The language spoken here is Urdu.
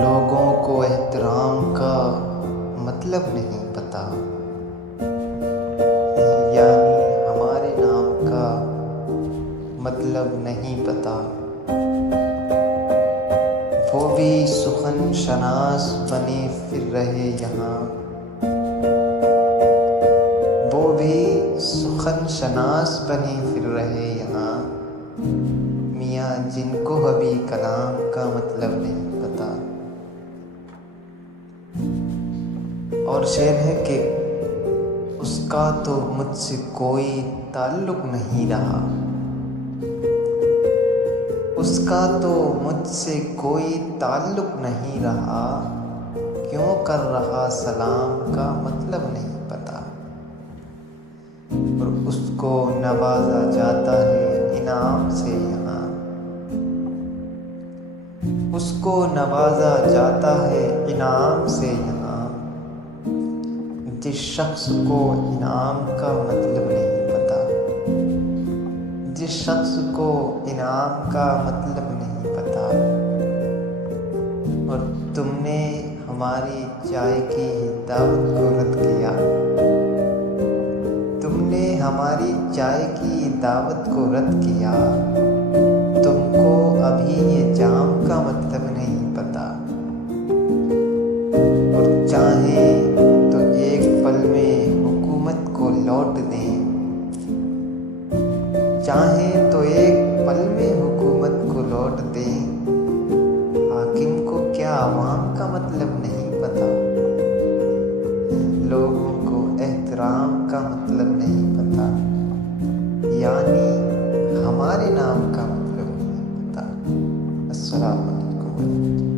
لوگوں کو احترام کا مطلب نہیں پتہ، یعنی ہمارے نام کا مطلب نہیں پتہ۔ وہ بھی سخن شناس بنے پھر رہے یہاں، وہ بھی سخن شناس بنے پھر رہے یہاں، میاں جن کو ابھی کلام کا مطلب نہیں پتہ۔ اور شعر ہے کہ اس کا تو مجھ سے کوئی تعلق نہیں رہا، اس کا تو مجھ سے کوئی تعلق نہیں رہا، کیوں کر رہا سلام کا مطلب نہیں پتہ۔ اور اس کو نوازا جاتا ہے انعام سے یہاں، اس کو نوازا جاتا ہے انعام سے یہاں، جس شخص کو انعام کا مطلب نہیں پتہ، جس شخص کو انعام کا مطلب نہیں پتہ۔ اور تم نے ہماری چائے کی دعوت کو رد کیا، تم نے ہماری چائے کی دعوت کو رد کیا، تم کو ابھی یہ جام کا مطلب نہیں پتہ۔ اور چاہیں تو ایک پل میں حکومت کو لوٹ دیں، چاہیں تو ایک پل میں حکومت کو لوٹ دیں، حاکم کو کیا عوام کا مطلب نہیں پتہ۔ لوگوں کو احترام کا مطلب نہیں پتہ، یعنی ہمارے نام کا مطلب نہیں پتہ۔ السلام علیکم۔